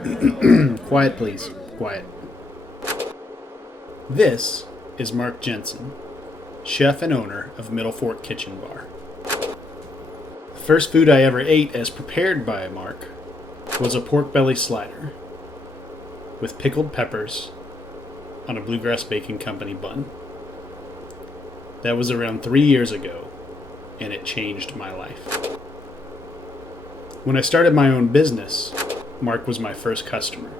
Quiet, please. Quiet. This is Mark Jensen, chef and owner of Middle Fork Kitchen Bar. The first food I ever ate as prepared by Mark was a pork belly slider with pickled peppers on a Bluegrass Baking Company bun. That was around 3 years ago, and it changed my life. When I started my own business, Mark was my first customer.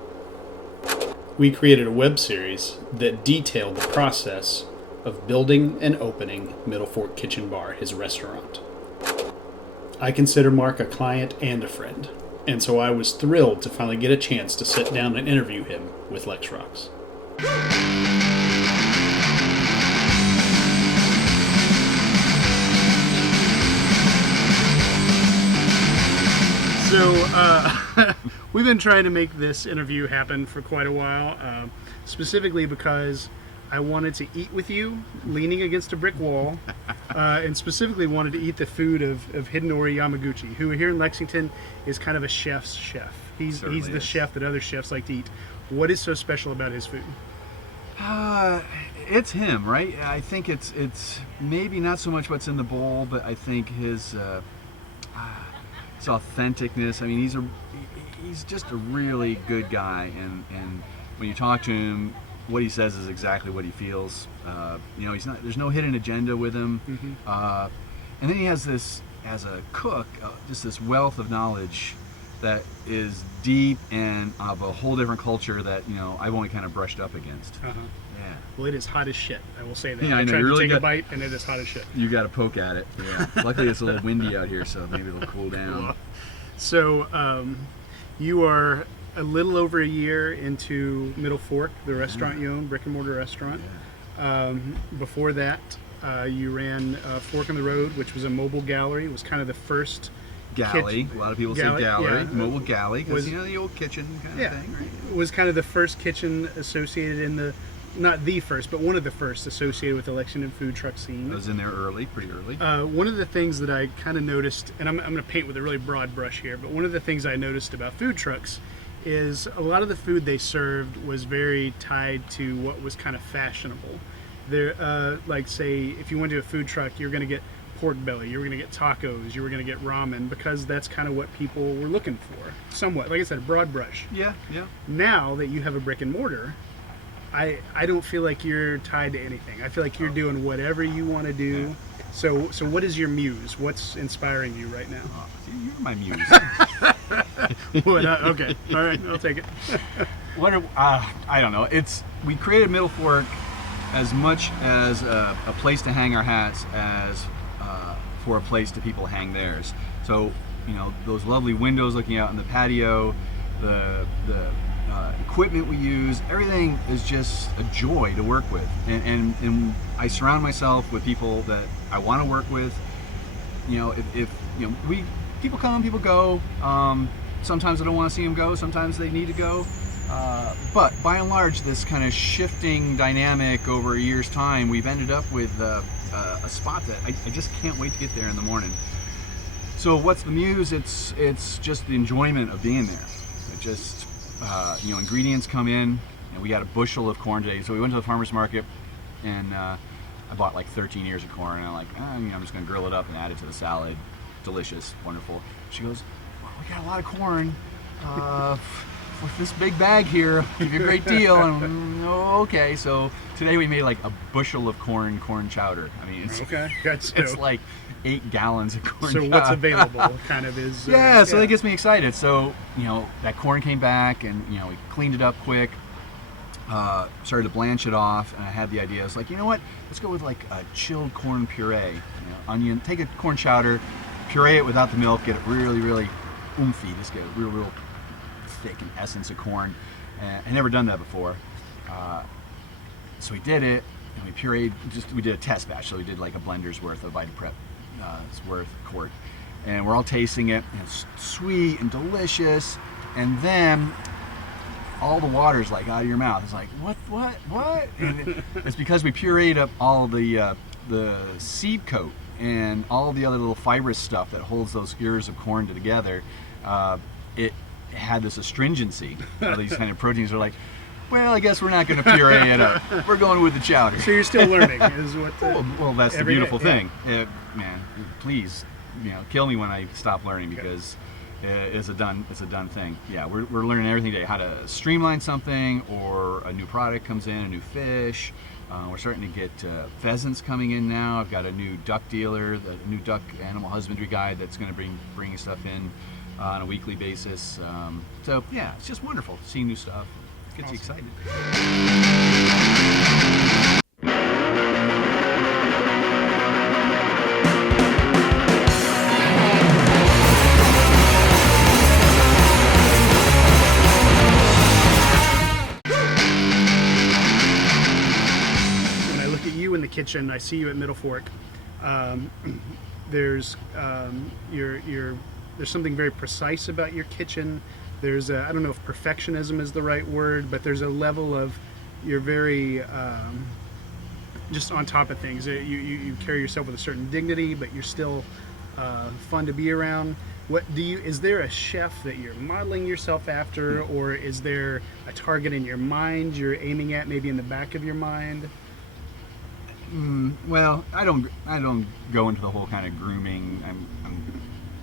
We created a web series that detailed the process of building and opening Middle Fork Kitchen Bar, his restaurant. I consider Mark a client and a friend, and so I was thrilled to finally get a chance to sit down and interview him with Lex Rocks. So, we've been trying to make this interview happen for quite a while, specifically because I wanted to eat with you, leaning against a brick wall, and specifically wanted to eat the food of Hidenori Yamaguchi, who here in Lexington is kind of a chef's chef. He's the chef that other chefs like to eat. What is so special about his food? It's him, right? I think it's maybe not so much what's in the bowl, but I think his authenticness. I mean, he's just a really good guy, and when you talk to him, what he says is exactly what he feels. There's no hidden agenda with him. Mm-hmm. And then he has this, as a cook, just this wealth of knowledge that is deep and of a whole different culture that I've only kind of brushed up against. Uh-huh. Yeah. Well, it is hot as shit. I will say that. Yeah, I know, tried to really take a bite, and it is hot as shit. You got to poke at it. Yeah. Luckily, it's a little windy out here, so maybe it'll cool down. Cool. So, you are a little over a year into Middle Fork, the restaurant you own, brick and mortar restaurant. Yeah. Before that, you ran Fork in the Road, which was a mobile gallery. It was kind of the first galley. A lot of people say gallery, yeah. Mobile galley, because the old kitchen kind of thing, right? It was kind of the first kitchen associated in the, not the first, but one of the first associated with the Lexington food truck scene. I was in there pretty early. One of the things that I kind of noticed, and I'm going to paint with a really broad brush here, but one of the things I noticed about food trucks is a lot of the food they served was very tied to what was kind of fashionable. There, like say, if you went to a food truck, you're going to get pork belly, you were going to get tacos, you were going to get ramen, because that's kind of what people were looking for. Somewhat, like I said, a broad brush. Yeah. Now that you have a brick and mortar, I don't feel like you're tied to anything. I feel like you're doing whatever you want to do. Yeah. So what is your muse? What's inspiring you right now? You're my muse. Okay, all right, I'll take it. I don't know. We created Middle Fork as much as a place to hang our hats as for a place to people hang theirs. So those lovely windows looking out in the patio, the equipment we use, everything is just a joy to work with, and I surround myself with people that I want to work with. People come, people go. Sometimes I don't want to see them go. Sometimes they need to go. But by and large, this kind of shifting dynamic over a year's time, we've ended up with a spot that I just can't wait to get there in the morning. So what's the muse? It's just the enjoyment of being there. It just ingredients come in, and we got a bushel of corn today. So we went to the farmer's market, and I bought like 13 ears of corn, and I'm just going to grill it up and add it to the salad. Delicious, wonderful. She goes, well, we got a lot of corn. With this big bag here, give you a great deal. And okay, so today we made like a bushel of corn chowder. I mean, it's like 8 gallons of corn chowder. So what's available kind of is... So that gets me excited. So, that corn came back, and, we cleaned it up quick, started to blanch it off, and I had the idea. I was like, you know what? Let's go with like a chilled corn puree. Onion, take a corn chowder, puree it without the milk, get it really, really oomphy, just get it real thick in essence of corn. I never done that before. So we did it, and we pureed, we did a test batch, so we did like a blender's worth of VitaPrep worth quart. And we're all tasting it, and it's sweet and delicious, and then all the water's like out of your mouth. It's like, what? And it's because we pureed up all the seed coat and all the other little fibrous stuff that holds those ears of corn together. had this astringency. All these kind of proteins are like, well, I guess we're not going to puree it up. We're going with the chowder. So you're still learning, is what? Well, that's the beautiful day, thing. Man, please, kill me when I stop learning, because it's a done thing. Yeah, we're learning every day how to streamline something, or a new product comes in, a new fish. We're starting to get pheasants coming in now. I've got a new duck dealer, the new duck animal husbandry guide that's going to bring stuff in on a weekly basis. So yeah, it's just wonderful seeing new stuff. It gets you excited. In the kitchen, I see you at Middle Fork. There's something very precise about your kitchen. There's I don't know if perfectionism is the right word, but there's a level of, you're very just on top of things. You carry yourself with a certain dignity, but you're still fun to be around. Is there a chef that you're modeling yourself after, or is there a target in your mind you're aiming at, maybe in the back of your mind? Well, I don't go into the whole kind of grooming.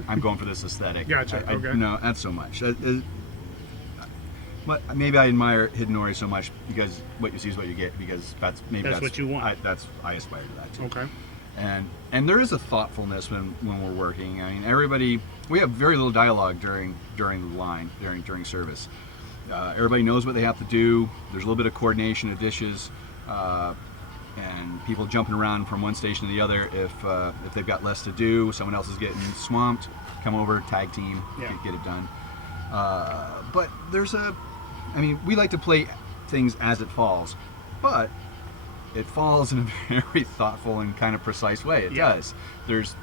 I'm going for this aesthetic. Gotcha. Okay. No, not so much. But maybe I admire Hiddenori so much because what you see is what you get. Because that's what you want. I aspire to that too. Okay. And there is a thoughtfulness when we're working. I mean, we have very little dialogue during the line during service. Everybody knows what they have to do. There's a little bit of coordination of dishes. And people jumping around from one station to the other. If they've got less to do, someone else is getting swamped, come over, tag team, get it done. But we like to play things as it falls, but it falls in a very thoughtful and kind of precise way. It does. There's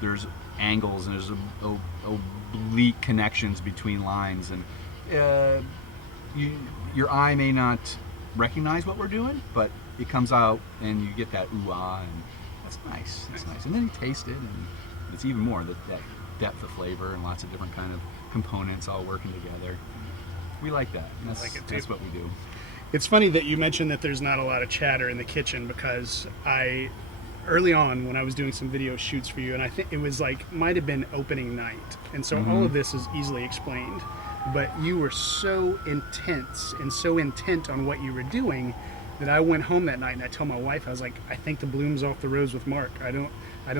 angles, and there's oblique connections between lines, and your eye may not recognize what we're doing, but it comes out and you get that ooh-ah, and that's nice. That's nice. And then you taste it, and it's even more that depth of flavor and lots of different kind of components all working together. We like that. That's what we do. It's funny that you mentioned that there's not a lot of chatter in the kitchen, because early on when I was doing some video shoots for you, and I think it was might have been opening night, and so all of this is easily explained, but you were so intense and so intent on what you were doing that I went home that night and I told my wife, I was like, I think the bloom's off the rose with Mark. I don't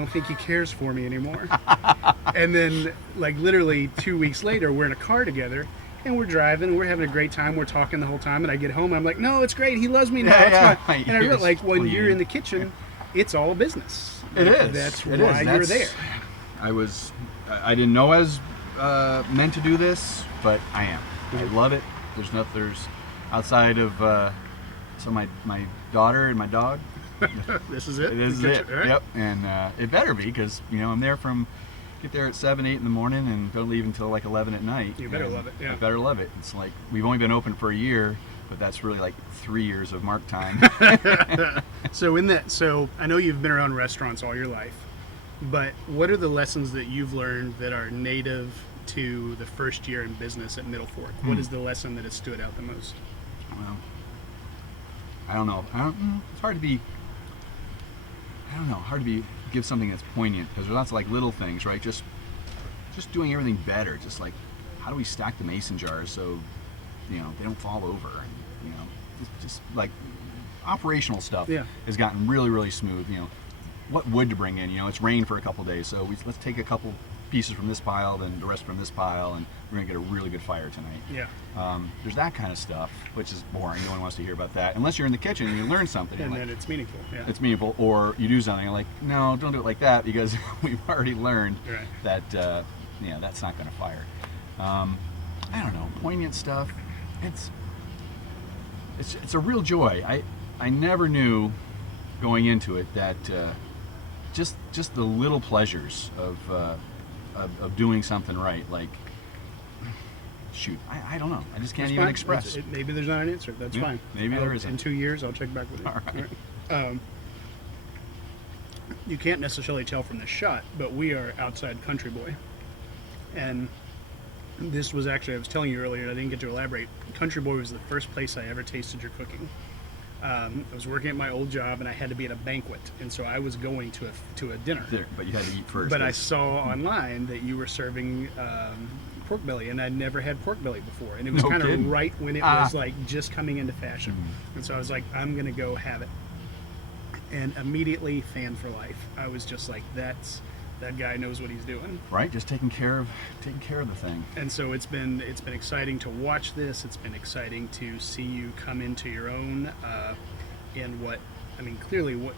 think he cares for me anymore. And then literally 2 weeks later, we're in a car together and we're driving, we're having a great time, we're talking the whole time, and I get home, I'm like, no, it's great, he loves me now. And I realized when you're in the kitchen, it's all business. It is. That's why you're there. I didn't know I was meant to do this, but I am. I love it. There's outside of so my daughter and my dog. This is it? It is it. Right? Yep. And it better be, because I'm there get there at 7, 8 in the morning and don't leave until 11 at night. You better love it. Yeah. I better love it. It's we've only been open for a year, but that's really 3 years of Mark time. So I know you've been around restaurants all your life, but what are the lessons that you've learned that are native to the first year in business at Middle Fork? What is the lesson that has stood out the most? Well, I don't know. It's hard to give something that's poignant, because there's lots of little things, right? Just doing everything better. Just how do we stack the mason jars so they don't fall over? Just operational stuff has gotten really, really smooth. What wood to bring in? It's rained for a couple days, so let's take a couple pieces from this pile, then the rest from this pile, and we're gonna get a really good fire tonight. Yeah. There's that kind of stuff, which is boring. No one wants to hear about that unless you're in the kitchen and you learn something. And then it's meaningful. Yeah. It's meaningful, or you do something no, don't do it like that, because we've already learned that that's not going to fire. I don't know, poignant stuff. It's a real joy. I never knew going into it that just the little pleasures of doing something right. Shoot, I don't know. I just can't even express. Maybe there's not an answer. That's fine. Maybe there isn't. In 2 years, I'll check back with you. All right. You can't necessarily tell from this shot, but we are outside Country Boy. And This was actually, I was telling you earlier, and I didn't get to elaborate. Country Boy was the first place I ever tasted your cooking. I was working at my old job, and I had to be at a banquet, and so I was going to a dinner. But you had to eat first. But I saw online that you were serving pork belly, and I'd never had pork belly before, and it was No kind of kidding. right when it was like just coming into fashion, and so I was like, I'm gonna go have it, and immediately fan for life. I was just like, that guy knows what he's doing. Right, just taking care of the thing. And so it's been exciting to watch this. It's been exciting to see you come into your own in what, I mean, clearly what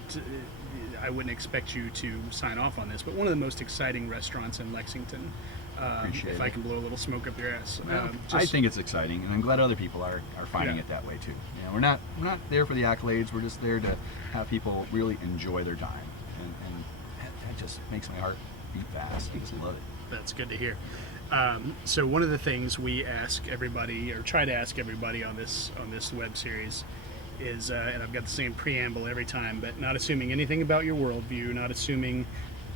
I wouldn't expect you to sign off on this, but one of the most exciting restaurants in Lexington. Appreciate if it. I can blow a little smoke up your ass. I think it's exciting, and I'm glad other people are finding Yeah. it that way too. You know, we're not there for the accolades. We're just there to have people really enjoy their time, and that just makes my heart beat fast. I just love it. That's good to hear. So one of the things we ask everybody, or try to ask everybody on this web series, is, and I've got the same preamble every time, but not assuming anything about your worldview, not assuming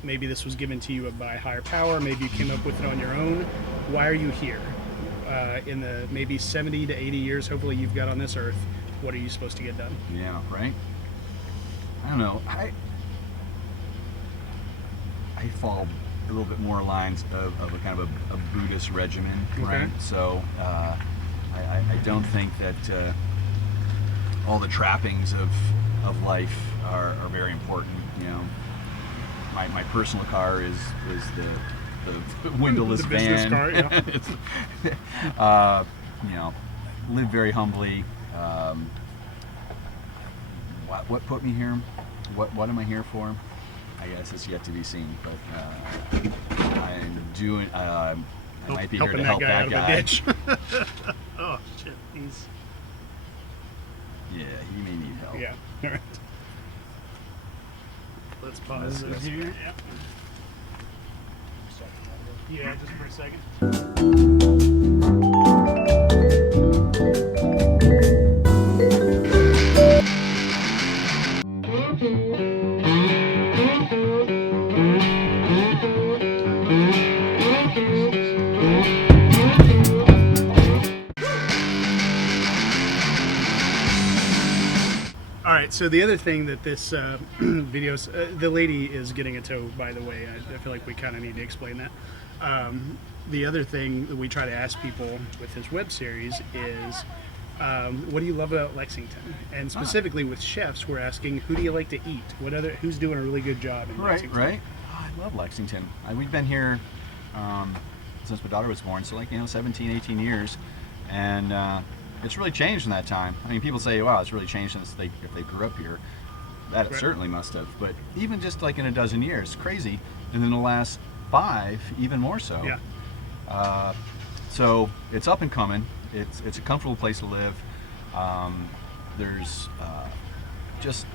maybe this was given to you by higher power, maybe you came up with it on your own. Why are you here? In the maybe 70 to 80 years, hopefully you've got on this earth, what are you supposed to get done? Yeah, right. I don't know. I fall a little bit more lines of a kind of a Buddhist regimen, right? Okay. So I don't think that all the trappings of life are very important. You know, my personal car is the windowless The business van. car, yeah. It's, you know, live very humbly. What put me here? What am I here for? I guess it's yet to be seen, but I'm doing. I might be here to Helping help that guy that out guy. of a ditch. Oh shit, he's Yeah, he may need help. yeah. All right. Let's pause That's- this here. Yeah, just for a second. All right, so the other thing that this video, the lady is getting a toe, by the way. I feel like we kind of need to explain that. The other thing that we try to ask people with this web series is, what do you love about Lexington? And specifically with chefs, we're asking, who do you like to eat? Who's doing a really good job in Lexington? Right. Oh, I love Lexington. We've been here since my daughter was born, so 17, 18 years, and it's really changed in that time. I mean, people say, wow, it's really changed since if they grew up here. That it Right. certainly must have. But even just like in a dozen years, it's crazy. And in the last 5, even more so. Yeah. So it's up and coming. It's a comfortable place to live. There's just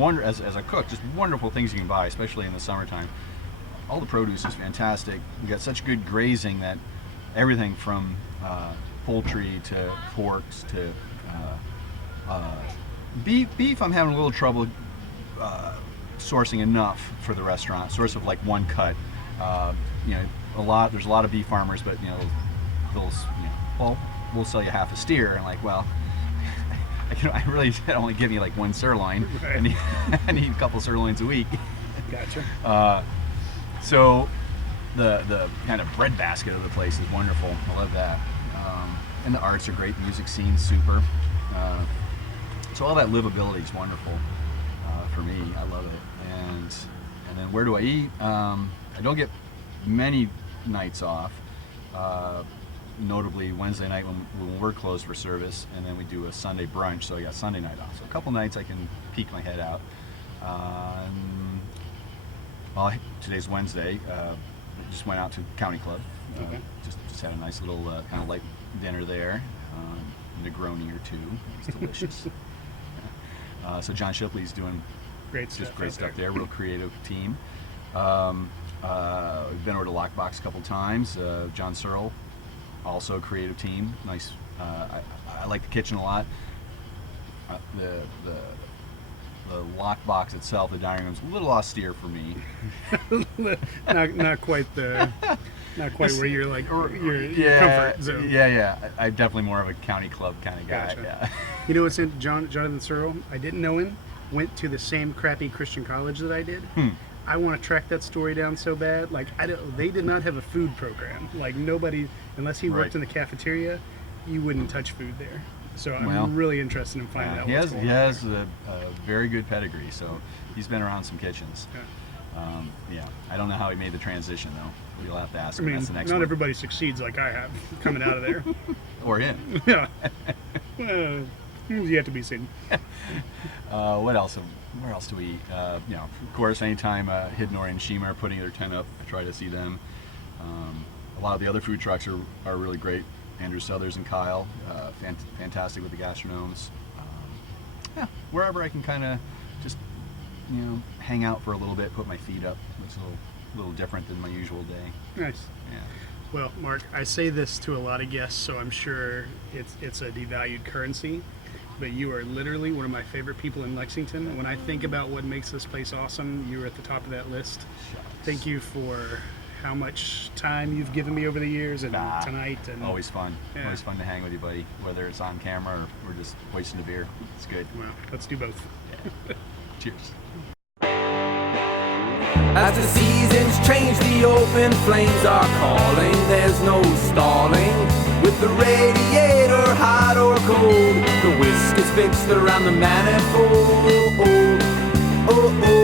as a cook, just wonderful things you can buy, especially in the summertime. All the produce is fantastic. We got such good grazing that everything from poultry to porks to beef. I'm having a little trouble sourcing enough for the restaurant. Source of like one cut. There's a lot of beef farmers, but we'll sell you half a steer, and like, well, I really only give you like one sirloin. Right. I need a couple sirloins a week. Gotcha. So the kind of breadbasket of the place is wonderful. I love that. And the arts are great. Music scene's super. So all that livability is wonderful for me. I love it. And then where do I eat? I don't get many nights off. Notably Wednesday night when we're closed for service, and then we do a Sunday brunch. So I got Sunday night off. So a couple nights I can peek my head out. Today's Wednesday. Just went out to County Club. Okay. Just had a nice little kind of light dinner there. Negroni or 2. It's delicious. So John Shipley's doing Great stuff. just great right stuff there. there. Real creative team. We've been over to Lockbox a couple times. John Searle, also a creative team. Nice. I like the kitchen a lot. The Lockbox itself, the dining room's a little austere for me. not quite the Not quite where you're like, Or- your comfort zone. Yeah. I'm definitely more of a county club kind of guy. Gotcha. Yeah. You know what's in Jonathan Searle? I didn't know him. Went to the same crappy Christian college that I did. I want to track that story down so bad. Like, they did not have a food program. Like, nobody, unless he worked Right. in the cafeteria, you wouldn't touch food there. So I'm Well, really interested in finding out he what's has going he on has there. a very good pedigree, so he's been around some kitchens. Yeah. I don't know how he made the transition though. We'll have to ask I him. mean, That's the next not one. everybody succeeds like I have coming out of there. Or him. Yeah. Well, yet to be seen. What else? Where else do we? Of course, anytime Hidden Ori and Shima are putting their tent up, I try to see them. A lot of the other food trucks are really great. Andrew Southers and Kyle, fantastic with the gastronomes. Wherever I can kind of just hang out for a little bit, put my feet up. It's a little different than my usual day. Nice. Yeah. Well, Mark, I say this to a lot of guests, so I'm sure it's a devalued currency, but you are literally one of my favorite people in Lexington. When I think about what makes this place awesome, you're at the top of that list. Thank you for how much time you've given me over the years and tonight. And Always fun. Yeah. Always fun to hang with you, buddy. Whether it's on camera or we're just hoisting a beer. It's good. Well, let's do both. Yeah. Cheers. As the seasons change, the open flames are calling. There's no stalling with the radiator, hot or cold. The whisk is fixed around the manifold. Oh, oh.